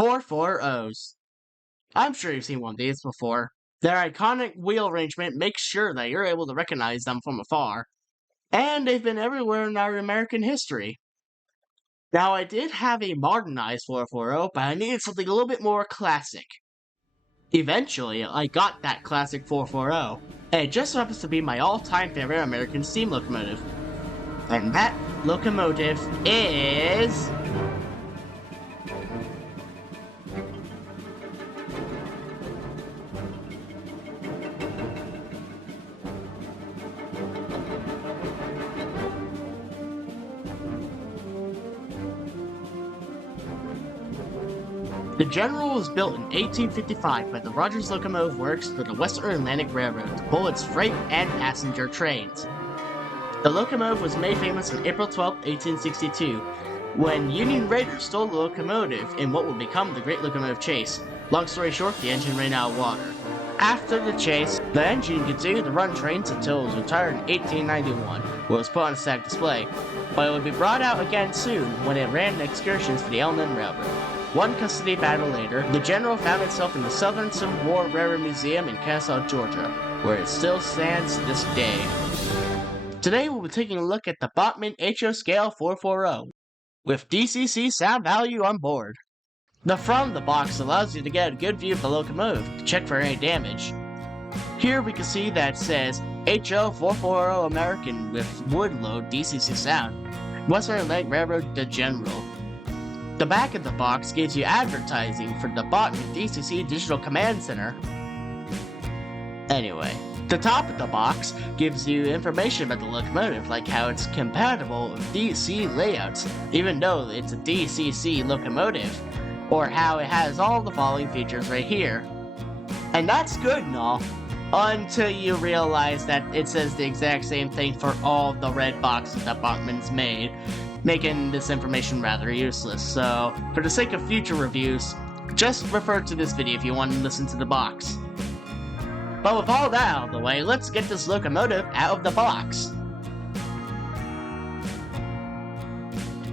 440s. I'm sure you've seen one of these before. Their iconic wheel arrangement makes sure that you're able to recognize them from afar, and they've been everywhere in our American history. Now, I did have a modernized 440, but I needed something a little bit more classic. Eventually, I got that classic 440, and it just happens to be my all-time favorite American steam locomotive. And that locomotive is... The General was built in 1855 by the Rogers Locomotive Works for the Western Atlantic Railroad to pull its freight and passenger trains. The locomotive was made famous on April 12, 1862, when Union raiders stole the locomotive in what would become the Great Locomotive Chase. Long story short, the engine ran out of water. After the chase, the engine continued to run trains until it was retired in 1891, where it was put on static display, but it would be brought out again soon when it ran excursions for the Elena Railroad. One custody battle later, the General found itself in the Southern Civil War Railroad Museum in Kennesaw, Georgia, where it still stands to this day. Today we'll be taking a look at the Bachmann HO scale 440, with DCC sound value on board. The front of the box allows you to get a good view of the locomotive to check for any damage. Here we can see that it says HO 440 American with wood load DCC sound, Western Atlantic Railroad The General. The back of the box gives you advertising for the Bachmann DCC Digital Command Center. Anyway, the top of the box gives you information about the locomotive, like how it's compatible with DC layouts, even though it's a DCC locomotive, or how it has all the following features right here. And that's good and all, until you realize that it says the exact same thing for all the red boxes that Bachmann's made, making this information rather useless. So, for the sake of future reviews, just refer to this video if you want to listen to the box. But with all that out of the way, let's get this locomotive out of the box.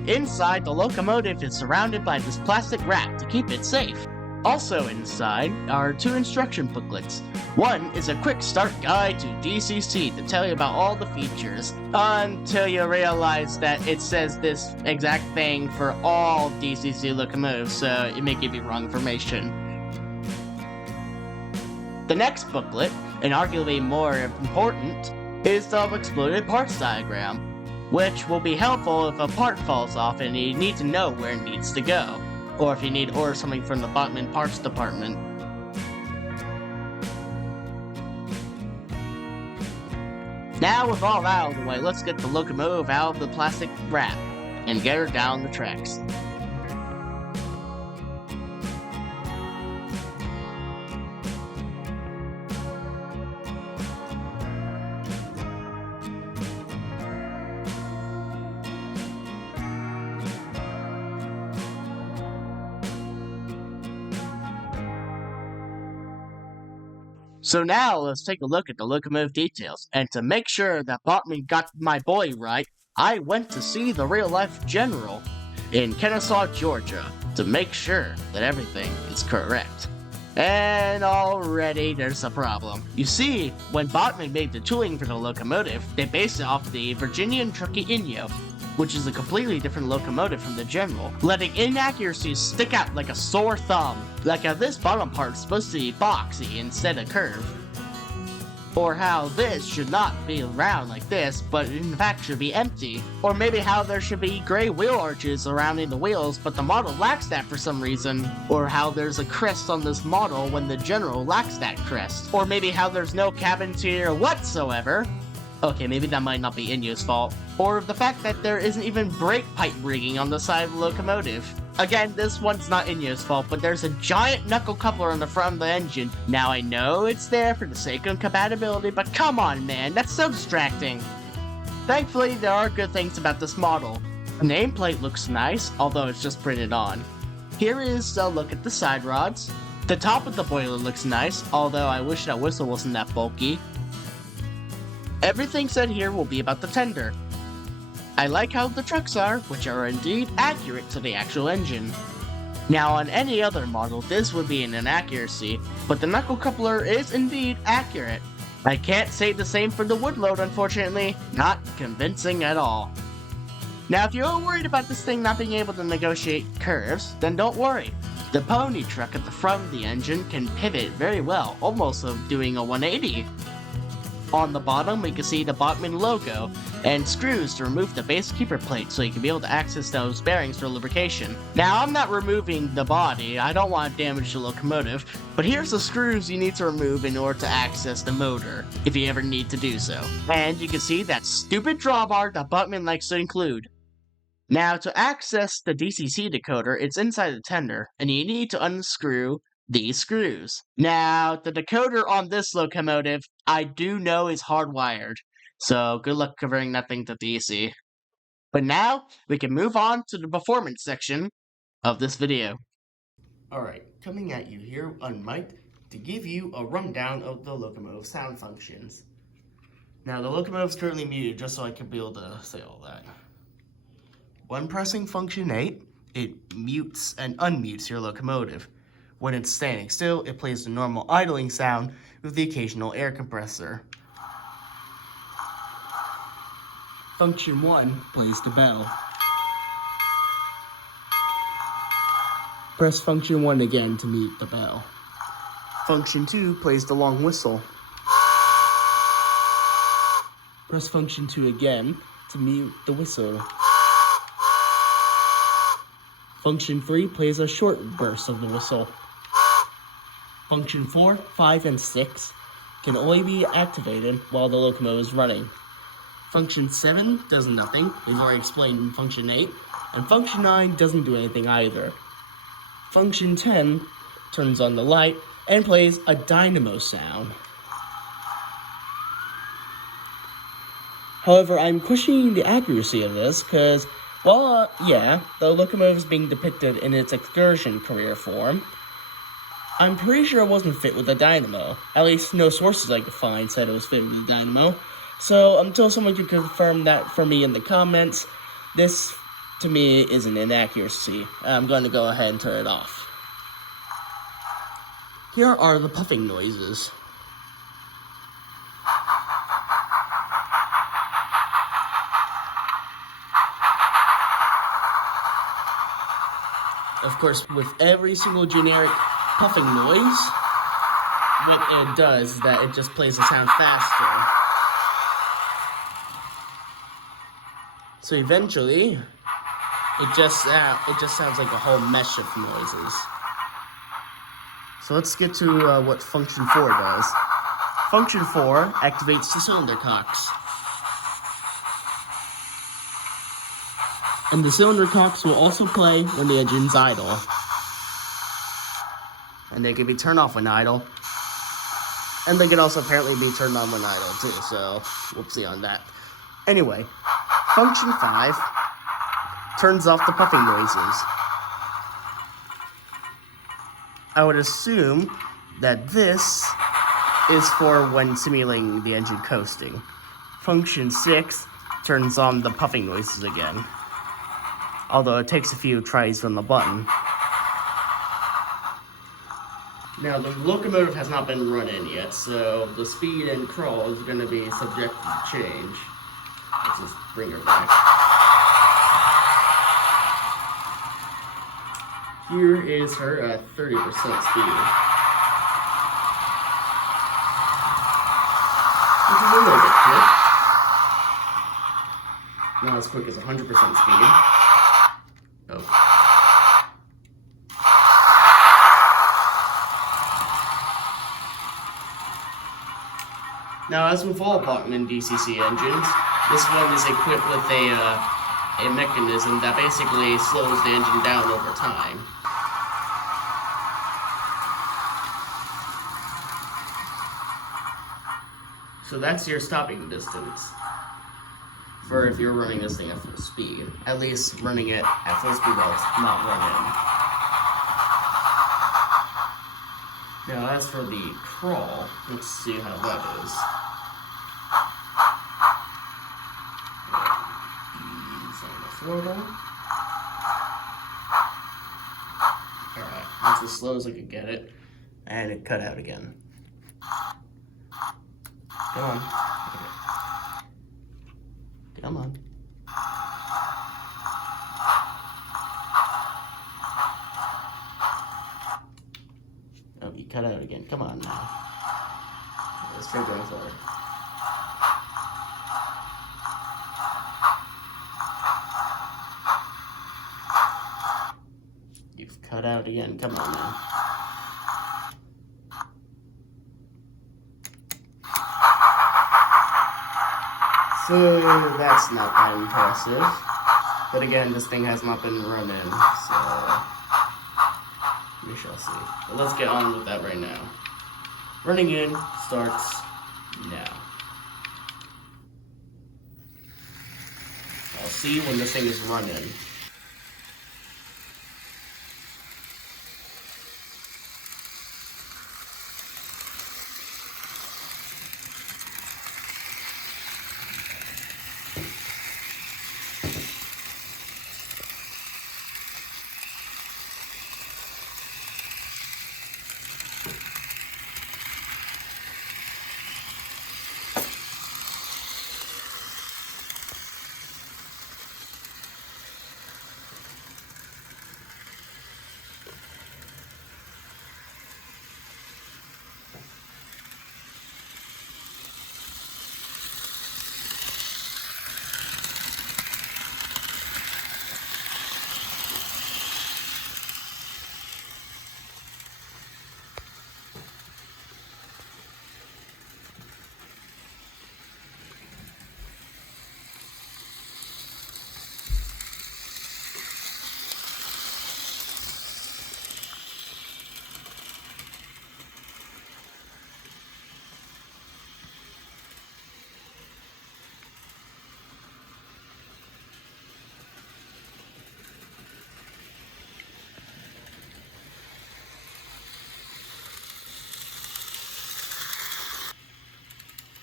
Inside, the locomotive is surrounded by this plastic wrap to keep it safe. Also inside are two instruction booklets. One is a quick start guide to DCC to tell you about all the features, until you realize that it says this exact thing for all DCC locomotives, so it may give you wrong information. The next booklet, and arguably more important, is the exploded parts diagram, which will be helpful if a part falls off and you need to know where it needs to go, or if you need to order something from the Bachmann parts department. Now with all that out of the way, let's get the locomotive out of the plastic wrap and get her down the tracks. So now let's take a look at the locomotive details, and to make sure that Bachmann got my boy right, I went to see the real-life General in Kennesaw, Georgia, to make sure that everything is correct. And already there's a problem. You see, when Bachmann made the tooling for the locomotive, they based it off the Virginian Truckee Inyo, which is a completely different locomotive from the General, letting inaccuracies stick out like a sore thumb. Like how this bottom part is supposed to be boxy instead of curved. Or how this should not be round like this, but in fact should be empty. Or maybe how there should be gray wheel arches surrounding the wheels, but the model lacks that for some reason. Or how there's a crest on this model when the General lacks that crest. Or maybe how there's no cabin interior whatsoever. Okay, maybe that might not be Inyo's fault. Or the fact that there isn't even brake pipe rigging on the side of the locomotive. Again, this one's not Inyo's fault, but there's a giant knuckle coupler on the front of the engine. Now I know it's there for the sake of compatibility, but come on man, that's so distracting. Thankfully, there are good things about this model. The nameplate looks nice, although it's just printed on. Here is a look at the side rods. The top of the boiler looks nice, although I wish that whistle wasn't that bulky. Everything said here will be about the tender. I like how the trucks are, which are indeed accurate to the actual engine. Now on any other model, this would be an inaccuracy, but the knuckle coupler is indeed accurate. I can't say the same for the wood load, unfortunately. Not convincing at all. Now if you're worried about this thing not being able to negotiate curves, then don't worry. The pony truck at the front of the engine can pivot very well, almost doing a 180. On the bottom, we can see the Bachmann logo, and screws to remove the base keeper plate so you can be able to access those bearings for lubrication. Now, I'm not removing the body, I don't want to damage the locomotive, but here's the screws you need to remove in order to access the motor, if you ever need to do so. And you can see that stupid drawbar that Bachmann likes to include. Now, to access the DCC decoder, it's inside the tender, and you need to unscrew these screws. Now, the decoder on this locomotive, I do know is hardwired, so good luck converting that thing to DC. But now, we can move on to the performance section of this video. Alright, coming at you here on mic to give you a rundown of the locomotive sound functions. Now, the locomotive is currently muted just so I can be able to say all that. When pressing function 8, it mutes and unmutes your locomotive. When it's standing still, it plays the normal idling sound with the occasional air compressor. Function 1 plays the bell. Press function 1 again to mute the bell. Function 2 plays the long whistle. Press function 2 again to mute the whistle. Function 3 plays a short burst of the whistle. Function 4, 5, and 6 can only be activated while the locomotive is running. Function 7 does nothing, we've already explained in function 8, and function 9 doesn't do anything either. Function 10 turns on the light and plays a dynamo sound. However, I'm questioning the accuracy of this because, well, yeah, the locomotive is being depicted in its excursion career form. I'm pretty sure it wasn't fit with a dynamo. At least no sources I could find said it was fit with a dynamo. So until someone could confirm that for me in the comments, this to me is an inaccuracy. I'm going to go ahead and turn it off. Here are the puffing noises. Of course, with every single generic puffing noise, what it does is that it just plays the sound faster. So eventually, it just sounds like a whole mesh of noises. So let's get to what function 4 does. Function 4 activates the cylinder cocks. And the cylinder cocks will also play when the engine's idle. And they can be turned off when idle. And they can also apparently be turned on when idle too, so whoopsie on that. Anyway, function 5 turns off the puffing noises. I would assume that this is for when simulating the engine coasting. Function 6 turns on the puffing noises again, although it takes a few tries from the button. Now, the locomotive has not been run in yet, so the speed and crawl is going to be subject to change. Let's just bring her back. Here is her at 30% speed. Which is a little bit quick. Not as quick as 100% speed. Oh. Now, as with all Bachmann DCC engines, this one is equipped with a mechanism that basically slows the engine down over time. So that's your stopping distance for if you're running this thing at full speed. At least running it at full speed while it's not running. Now, as for the crawl, let's see how that is. Ease on the throttle. That's as slow as I could get it. And it cut out again. Come on. Okay. Come on. Oh, you cut out again. Come on now. Let's try going forward. You've cut out again. Come on now. So that's not that impressive. But again, this thing has not been running, so we shall see. But let's get on with that right now. Running in starts now. I'll see when this thing is running.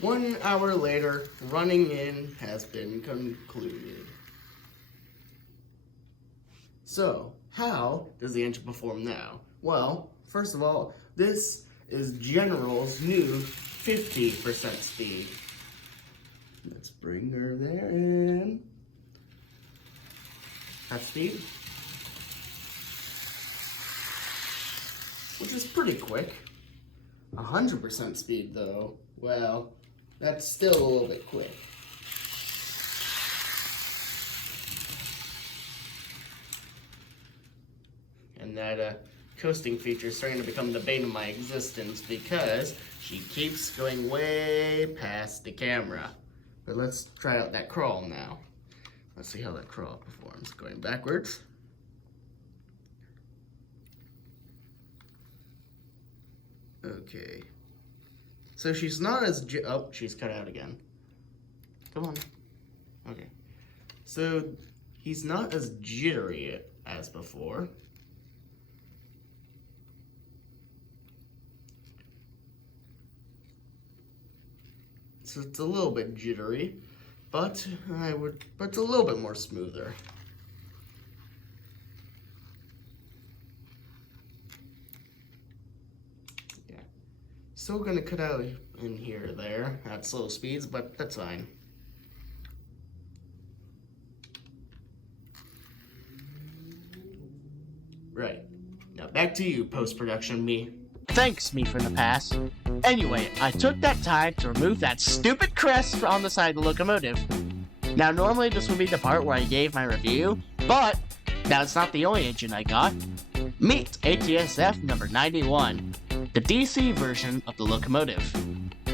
One hour later, running in has been concluded. So, how does the engine perform now? Well, first of all, this is General's new 50% speed. Let's bring her there in. Half speed. Which is pretty quick. 100% speed though, well, that's still a little bit quick. And that coasting feature is starting to become the bane of my existence because she keeps going way past the camera. But let's try out that crawl now. Let's see how that crawl performs. Going backwards. Okay. So she's not as oh, she's cut out again. Come on. Okay. So he's not as jittery as before. So it's a little bit jittery, but it's a little bit more smoother. Yeah. Still gonna cut out in here or there at slow speeds, but that's fine. Right. Now back to you, post-production me. Thanks, me from the past. Anyway, I took that time to remove that stupid crest on the side of the locomotive. Now, normally this would be the part where I gave my review, but that's not the only engine I got. Meet ATSF number 91, the DC version of the locomotive.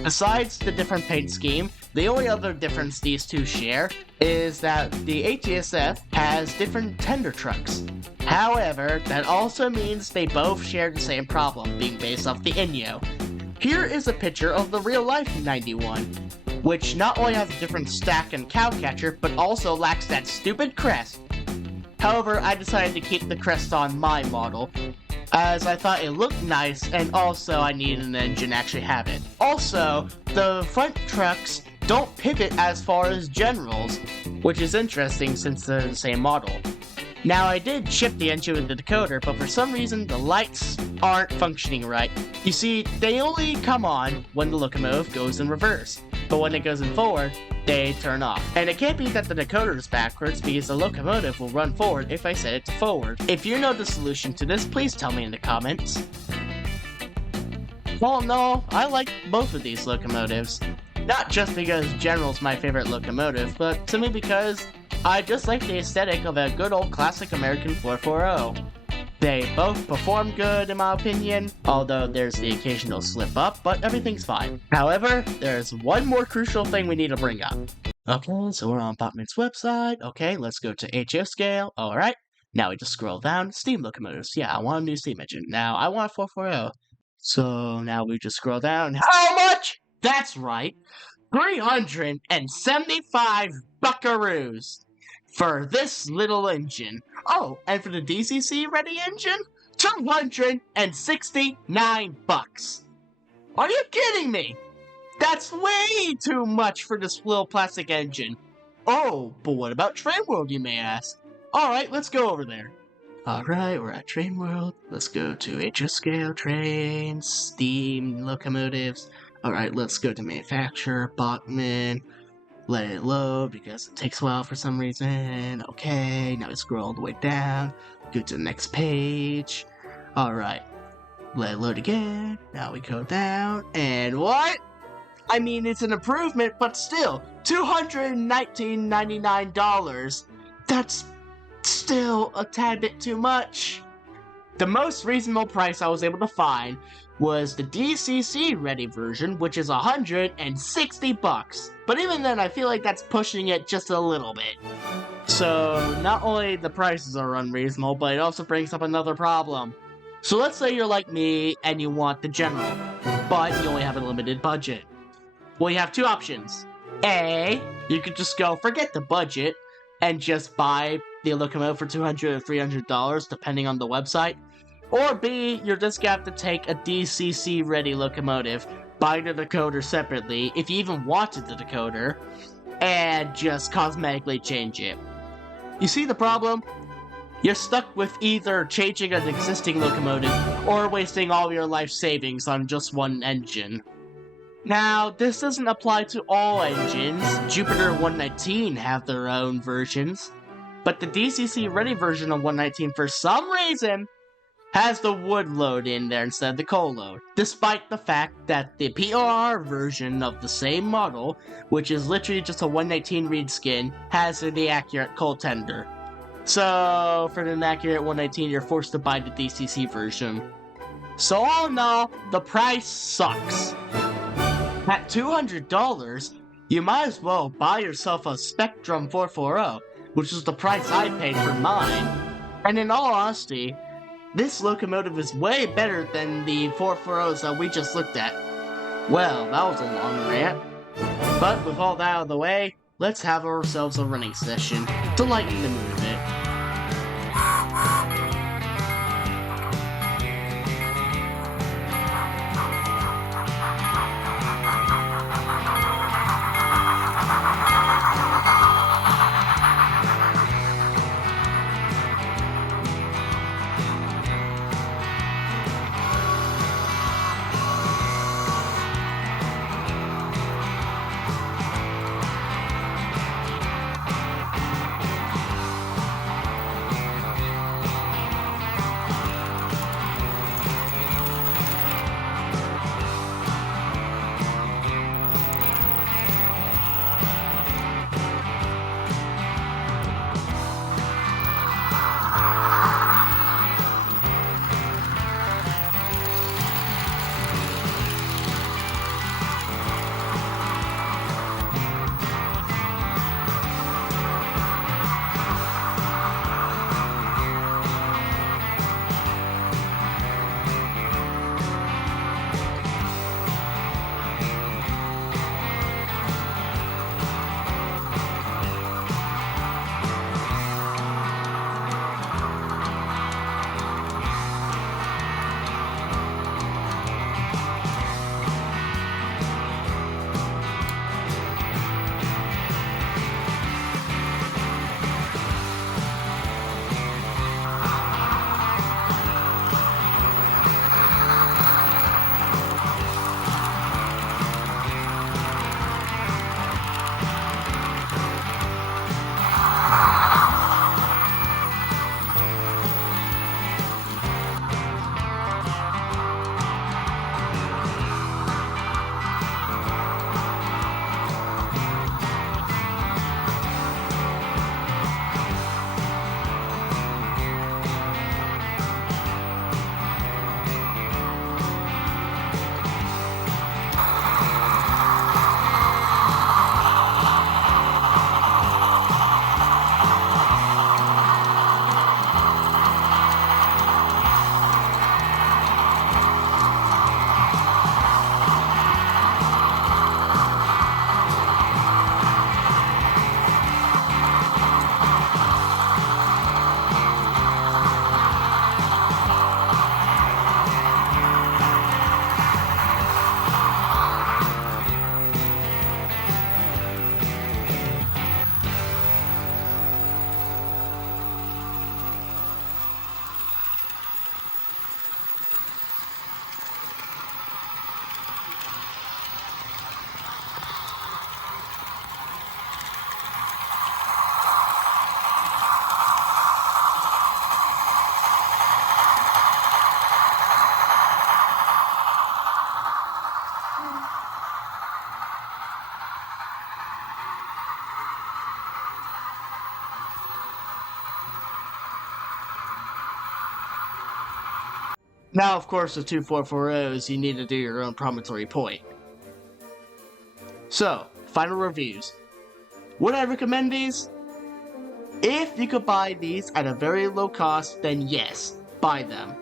Besides the different paint scheme, the only other difference these two share is that the ATSF has different tender trucks. However, that also means they both share the same problem, being based off the Inyo. Here is a picture of the real-life 91, which not only has a different stack and cowcatcher, but also lacks that stupid crest. However, I decided to keep the crest on my model, as I thought it looked nice, and also I needed an engine to actually have it. Also, the front trucks don't pivot as far as General's, which is interesting since they're the same model. Now, I did chip the engine with the decoder, but for some reason, the lights aren't functioning right. You see, they only come on when the locomotive goes in reverse, but when it goes in forward, they turn off. And it can't be that the decoder is backwards, because the locomotive will run forward if I set it to forward. If you know the solution to this, please tell me in the comments. Well, no, I like both of these locomotives. Not just because General's my favorite locomotive, but simply because I just like the aesthetic of a good old classic American 440. They both perform good in my opinion, although there's the occasional slip up, but everything's fine. However, there's one more crucial thing we need to bring up. Okay, so we're on Bachmann's website. Okay, let's go to HO scale. Alright, now we just scroll down. Steam locomotives. Yeah, I want a new steam engine. Now, I want a 440. So now we just scroll down. How much? That's right, 375 buckaroos for this little engine. Oh, and for the DCC ready engine, 269 bucks. Are you kidding me? That's way too much for this little plastic engine. Oh, but what about Train World, you may ask? Alright, let's go over there. Alright, we're at Train World. Let's go to HO scale, trains, steam locomotives. Alright, let's go to manufacturer, Bachmann. Let it load because it takes a while for some reason. Okay, now we scroll all the way down. Go to the next page. Alright, let it load again. Now we go down. And what? I mean, it's an improvement, but still, $219.99. That's still a tad bit too much. The most reasonable price I was able to find was the DCC ready version, which is 160 bucks. But even then, I feel like that's pushing it just a little bit. So, not only the prices are unreasonable, but it also brings up another problem. So let's say you're like me, and you want the General, but you only have a limited budget. Well, you have two options. A, you could just go, forget the budget, and just buy the locomotive for $200 or $300, depending on the website. Or B, you're just gonna have to take a DCC ready locomotive, buy the decoder separately, if you even wanted the decoder, and just cosmetically change it. You see the problem? You're stuck with either changing an existing locomotive, or wasting all your life savings on just one engine. Now, this doesn't apply to all engines. Jupiter 119 have their own versions, but the DCC ready version of 119 for some reason has the wood load in there instead of the coal load, despite the fact that the POR version of the same model, which is literally just a 119 reed skin, has the accurate coal tender. So, for an accurate 119, you're forced to buy the DCC version. So all in all, the price sucks. At $200, you might as well buy yourself a Spectrum 440, which is the price I paid for mine. And in all honesty, this locomotive is way better than the 440s that we just looked at. Well, that was a long rant. But with all that out of the way, let's have ourselves a running session to lighten the mood a bit. Now, of course, the 2440s, you need to do your own promontory point. So, final reviews. Would I recommend these? If you could buy these at a very low cost, then yes, buy them.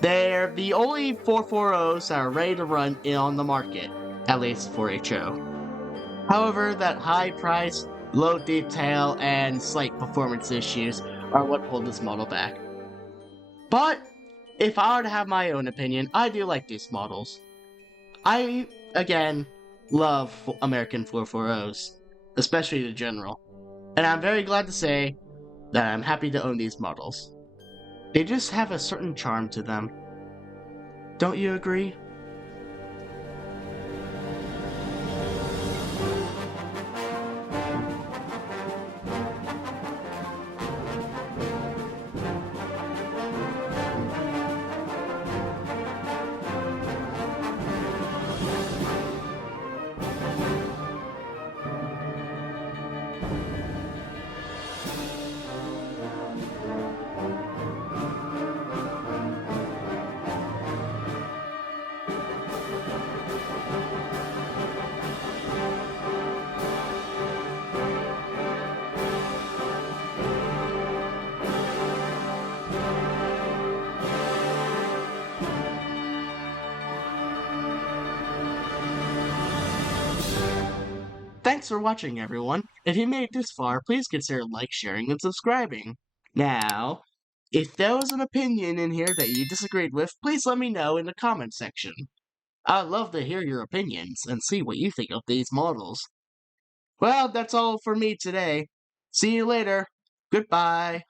They're the only 440s that are ready to run on the market, at least for HO. However, that high price, low detail, and slight performance issues are what hold this model back. But, if I were to have my own opinion, I do like these models. I, again, love American 440s, especially the General. And I'm very glad to say that I'm happy to own these models. They just have a certain charm to them. Don't you agree? Thanks for watching, everyone. If you made it this far, please consider like, sharing, and subscribing. Now, if there was an opinion in here that you disagreed with, please let me know in the comment section. I'd love to hear your opinions and see what you think of these models. Well, that's all for me today. See you later. Goodbye.